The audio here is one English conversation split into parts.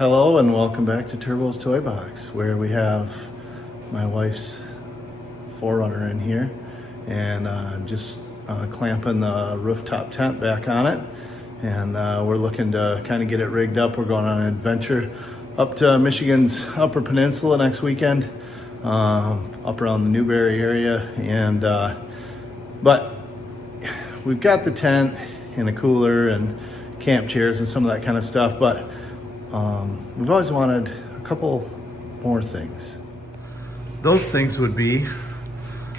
Hello and welcome back to Turbo's Toy Box, where we have my wife's 4Runner in here, and I'm just clamping the rooftop tent back on it, and we're looking to kind of get it rigged up. We're going on an adventure up to Michigan's Upper Peninsula next weekend, up around the Newberry area, and but we've got the tent and a cooler and camp chairs and some of that kind of stuff, but we've always wanted a couple more things. Those things would be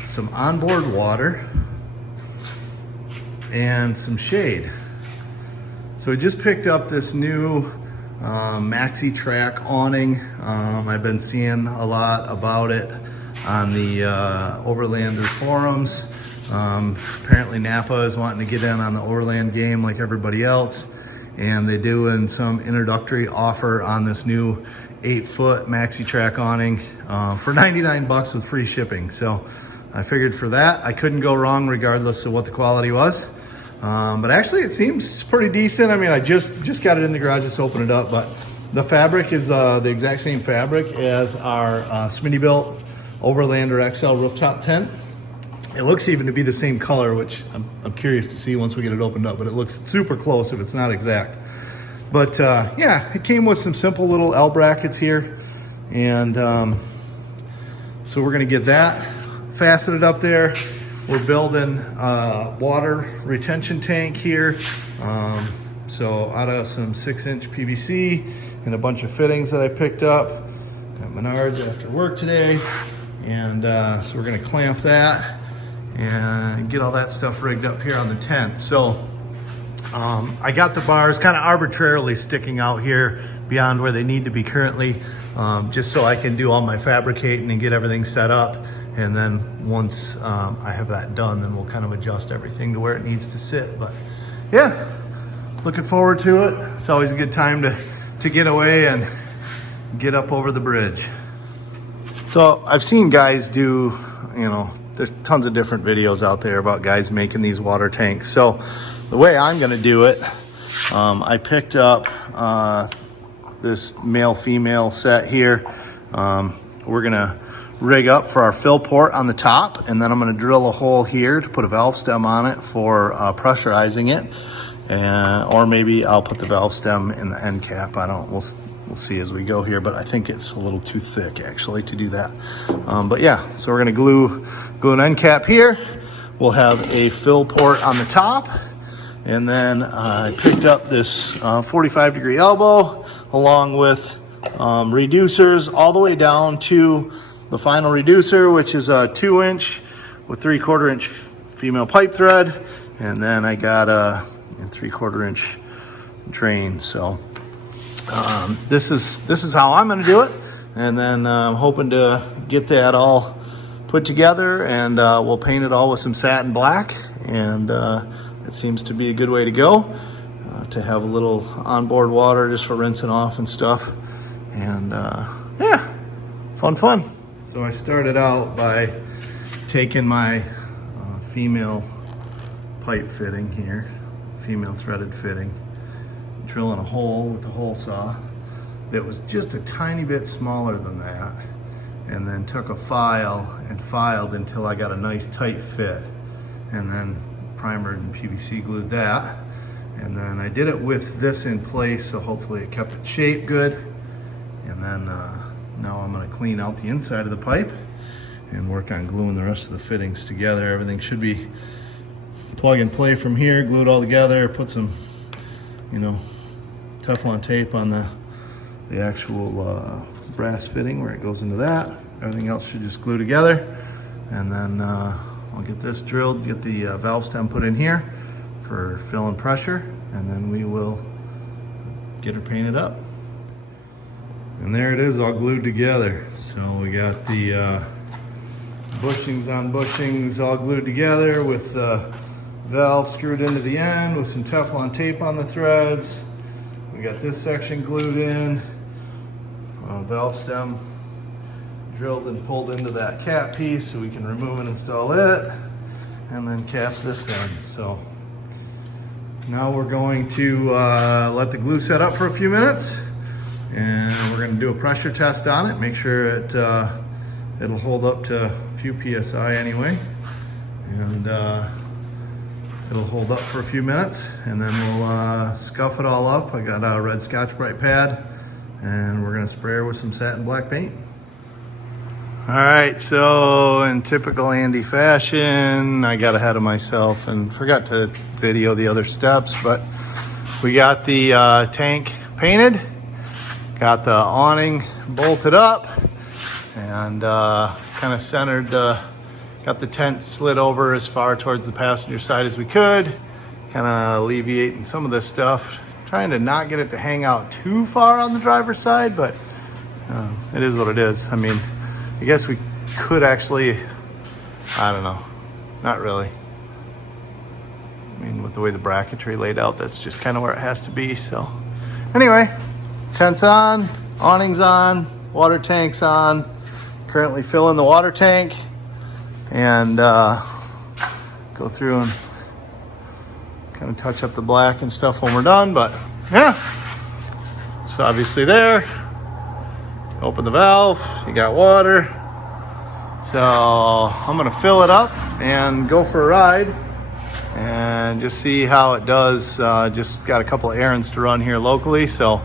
some onboard water and some shade. So we just picked up this new maxi track awning. I've been seeing a lot about it on the Overlander forums. Apparently Napa is wanting to get in on the Overland game like everybody else, and they're doing some introductory offer on this new 8-foot maxi track awning for 99 bucks with free shipping. So I figured for that I couldn't go wrong regardless of what the quality was. But actually it seems pretty decent. I mean, I just got it in the garage, just opened it up, but the fabric is the exact same fabric as our Smittybilt Overlander XL rooftop tent. It looks even to be the same color, which I'm curious to see once we get it opened up, but it looks super close if it's not exact. But yeah, it came with some simple little L brackets here. And so we're gonna get that faceted up there. We're building a water retention tank here. So out of some 6-inch PVC and a bunch of fittings that I picked up at Menards after work today. And so we're gonna clamp that and get all that stuff rigged up here on the tent. So I got the bars kind of arbitrarily sticking out here beyond where they need to be currently, just so I can do all my fabricating and get everything set up. And then once I have that done, then we'll kind of adjust everything to where it needs to sit. But yeah, looking forward to it. It's always a good time to get away and get up over the bridge. So I've seen guys do, you know, there's tons of different videos out there about guys making these water tanks. So the way I'm gonna do it, I picked up this male-female set here. We're gonna rig up for our fill port on the top, and then I'm gonna drill a hole here to put a valve stem on it for pressurizing it. Or maybe I'll put the valve stem in the end cap. We'll see as we go here, but I think it's a little too thick actually to do that. But yeah, so we're gonna glue an end cap here. We'll have a fill port on the top. And then I picked up this 45-degree elbow along with reducers all the way down to the final reducer, which is a 2-inch with 3/4-inch female pipe thread. And then I got a 3/4-inch drain. So this is how I'm gonna do it. And then I'm hoping to get that all put together, and we'll paint it all with some satin black. And it seems to be a good way to go, to have a little onboard water just for rinsing off and stuff. And yeah, fun. So I started out by taking my female pipe fitting here, female threaded fitting, drilling a hole with the hole saw that was just a tiny bit smaller than that, and then took a file and filed until I got a nice tight fit, and then primered and PVC glued that. And then I did it with this in place, so hopefully it kept its shape good. And then now I'm gonna clean out the inside of the pipe and work on gluing the rest of the fittings together. Everything should be plug and play from here, glued all together. Put some, you know, Teflon tape on the actual brass fitting where it goes into that. Everything else should just glue together. And then I'll get this drilled, get the valve stem put in here for fill and pressure, and then we will get her painted up. And there it is, all glued together. So we got the bushings on bushings all glued together with the valve screwed into the end with some Teflon tape on the threads. We got this section glued in, valve stem drilled and pulled into that cap piece so we can remove and install it, and then cap this in. So now we're going to let the glue set up for a few minutes, and do a pressure test on it, make sure it'll hold up to a few PSI anyway, and it'll hold up for a few minutes, and then we'll scuff it all up. I got a red Scotch-Brite pad, and we're gonna spray her with some satin black paint. All right, so in typical Andy fashion, I got ahead of myself and forgot to video the other steps, but we got the tank painted, got the awning bolted up, and kind of centered got the tent slid over as far towards the passenger side as we could, kind of alleviating some of this stuff, trying to not get it to hang out too far on the driver's side, but it is what it is. I mean, I guess we could actually, I don't know, not really. I mean, with the way the bracketry laid out, that's just kind of where it has to be. So anyway, tent's on, awning's on, water tank's on. Currently filling the water tank, and go through and kind of touch up the black and stuff when we're done. But yeah, it's obviously there. Open the valve, you got water. So I'm gonna fill it up and go for a ride and just see how it does. Just got a couple of errands to run here locally, so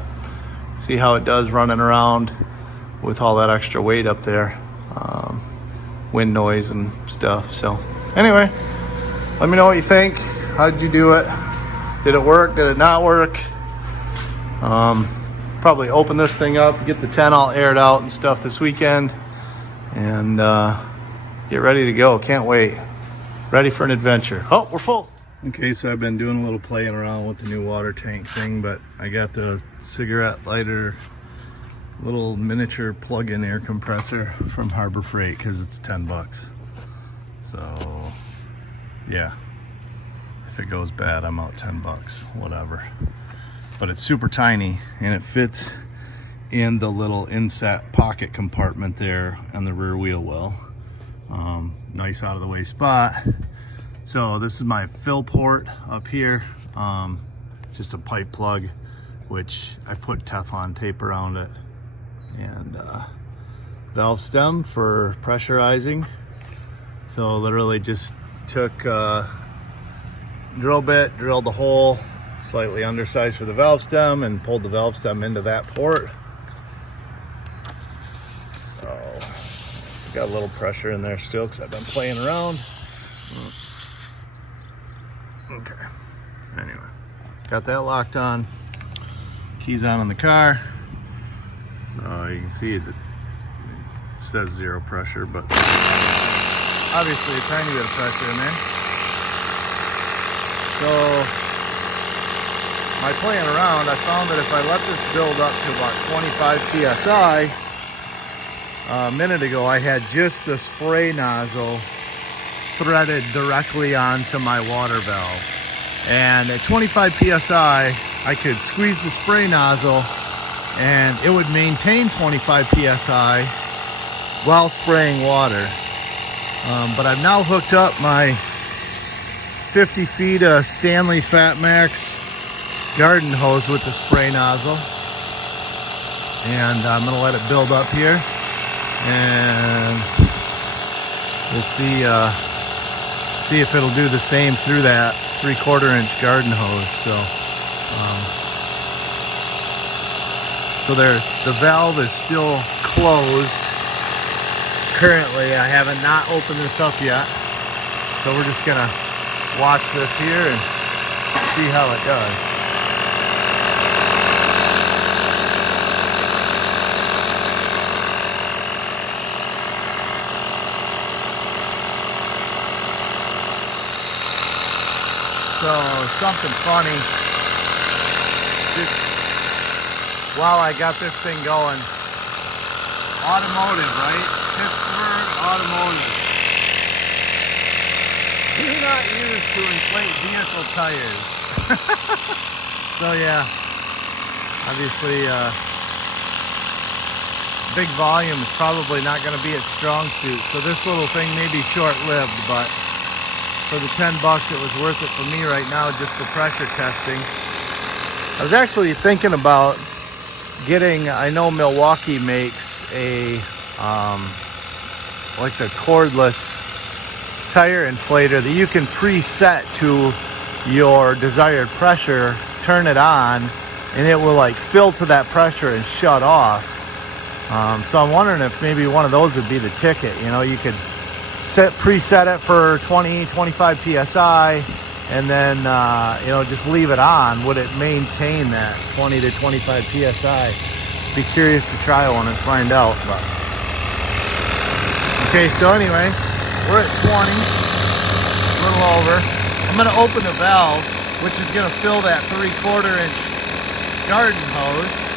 see how it does running around with all that extra weight up there, wind noise and stuff. So anyway, let me know what you think. How did you do it? Did it work? Did it not work? Probably open this thing up, get the tent all aired out and stuff this weekend, and get ready to go. Can't wait. Ready for an adventure. Oh, we're full. Okay, so I've been doing a little playing around with the new water tank thing, but I got the cigarette lighter, little miniature plug-in air compressor from Harbor Freight because it's 10 bucks. So yeah, if it goes bad, I'm out 10 bucks, whatever. But it's super tiny and it fits in the little inset pocket compartment there on the rear wheel well. Nice out of the way spot. So this is my fill port up here. Just a pipe plug, which I put Teflon tape around it, and valve stem for pressurizing. So literally just took drill bit, drilled the hole slightly undersized for the valve stem, and pulled the valve stem into that port. So got a little pressure in there still because I've been playing around. Okay, anyway, got that locked on. Keys on the car. So you can see it says zero pressure, but obviously a tiny bit of pressure in there. So by playing around, I found that if I let this build up to about 25 PSI, a minute ago I had just the spray nozzle threaded directly onto my water valve. And at 25 PSI, I could squeeze the spray nozzle and it would maintain 25 PSI while spraying water. But I've now hooked up my 50 feet of Stanley Fat Max garden hose with the spray nozzle. And I'm gonna let it build up here. And we'll see if it'll do the same through that 3/4 inch garden hose. So the valve is still closed. Currently, I haven't not opened this up yet. So we're just gonna watch this here and see how it does. So something funny, just while I got this thing going, automotive, right? Pittsburgh Automotive. Do not use to inflate vehicle tires. So yeah, obviously big volume is probably not going to be its strong suit. So this little thing may be short-lived, but for the 10 bucks, it was worth it for me right now just for pressure testing. I was actually thinking about getting, I know Milwaukee makes a like a cordless tire inflator that you can preset to your desired pressure, turn it on, and it will like fill to that pressure and shut off. So I'm wondering if maybe one of those would be the ticket. You know, you could preset it for 20-25 psi, and then you know, just leave it on. Would it maintain that 20 to 25 psi? Be curious to try one and find out. But okay, so anyway, we're at 20, a little over. I'm going to open the valve, which is going to fill that 3/4 inch garden hose.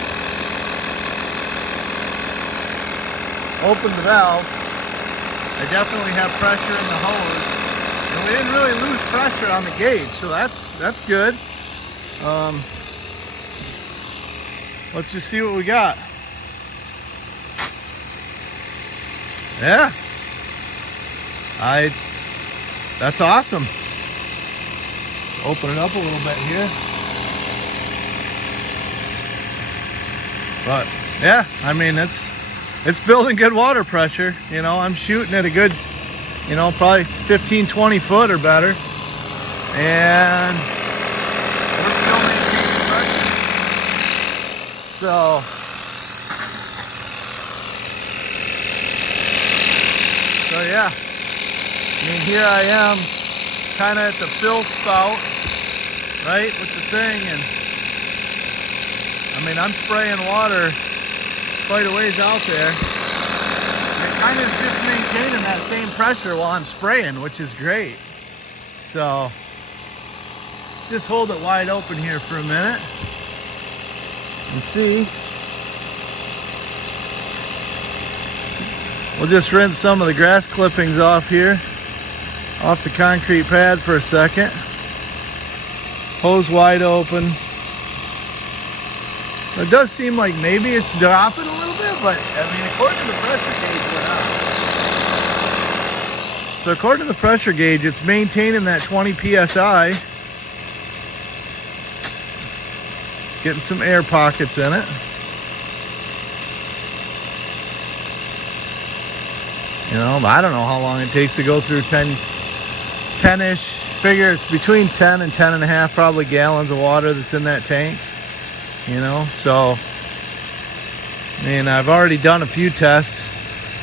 Open the valve. I definitely have pressure in the hose, and we didn't really lose pressure on the gauge, so that's good. Let's just see what we got. Yeah, that's awesome. Let's open it up a little bit here. But yeah, I mean, it's building good water pressure. You know, I'm shooting at a good, you know, probably 15-20 foot or better, and we're still maintaining pressure. So yeah, I mean, here I am, kind of at the fill spout, right, with the thing, and I mean, I'm spraying water quite a ways out there. It kind of is just maintaining that same pressure while I'm spraying, which is great. So let's just hold it wide open here for a minute and see. We'll just rinse some of the grass clippings off here, off the concrete pad for a second. Hose wide open. It does seem like maybe it's dropping a little bit, but I mean, according to the pressure gauge, we're not. So according to the pressure gauge, it's maintaining that 20 psi. Getting some air pockets in it. You know, I don't know how long it takes to go through 10-ish. Figure it's between 10 and 10 and a half probably gallons of water that's in that tank. You know, so I mean, I've already done a few tests.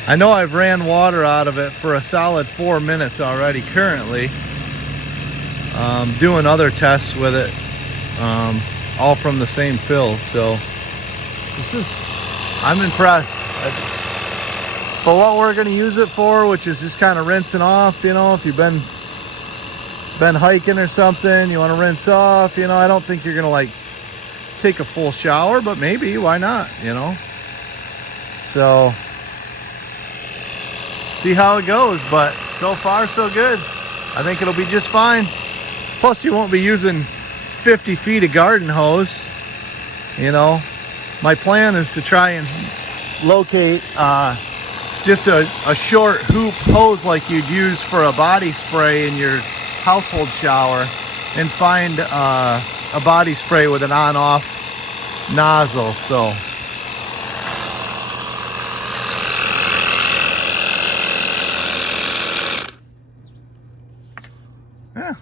I know I've ran water out of it for a solid 4 minutes already currently. Doing other tests with it, all from the same fill. So I'm impressed. But what we're going to use it for, which is just kind of rinsing off, you know, if you've been hiking or something, you want to rinse off, you know, I don't think you're going to like take a full shower, but maybe, why not, you know? So see how it goes, but so far so good. I think it'll be just fine. Plus you won't be using 50 feet of garden hose. You know, my plan is to try and locate just a short hoop hose like you'd use for a body spray in your household shower, and find a body spray with an on-off nozzle. So yeah,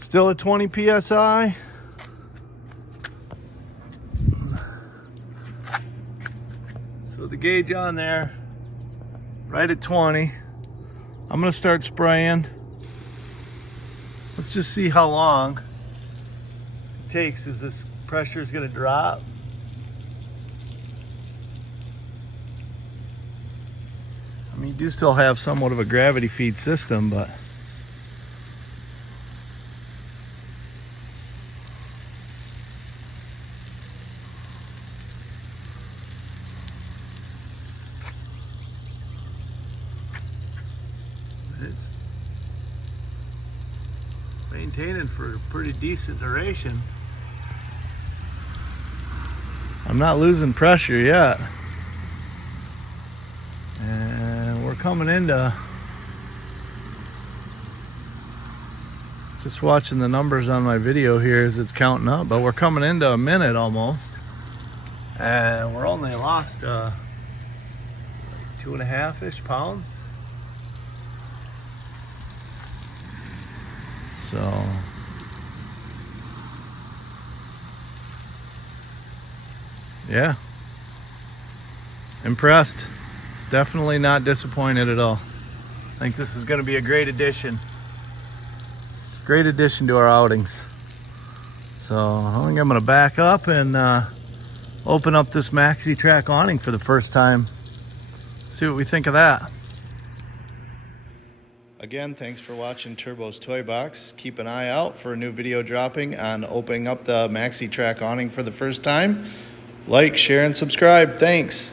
still at 20 psi. So the gauge on there right at 20. I'm gonna start spraying. Let's just see how long it takes as this pressure is gonna drop. I mean, you do still have somewhat of a gravity feed system, but it's maintaining for a pretty decent duration. I'm not losing pressure yet. And we're coming into Just watching the numbers on my video here as it's counting up, but we're coming into a minute almost. And we're only lost 2.5-ish pounds. So yeah, impressed. Definitely not disappointed at all. I think this is going to be a great addition. Great addition to our outings. So I think I'm going to back up and open up this maxi track awning for the first time. See what we think of that. Again, thanks for watching Turbo's Toy Box. Keep an eye out for a new video dropping on opening up the maxi track awning for the first time. Like, share, and subscribe. Thanks.